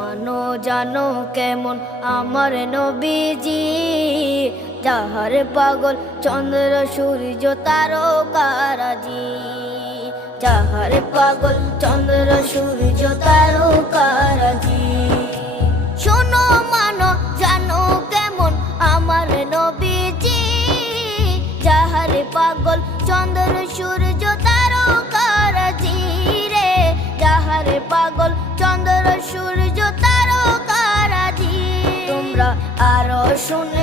মানো জানো কেমন আমার নবীজি, যাহার পাগল চন্দ্র সূর্য তারকারাজি, যাহার পাগল চন্দ্র সূর্য তারকারাজি। শোনো মানো জানো কেমন আমার নবীজি, যাহার পাগল চন্দ্র সূর্য তারকারাজি রে, যাহার পাগল চন্দ্র সূর্য তারকারাজি। তোমরা আরো শুনে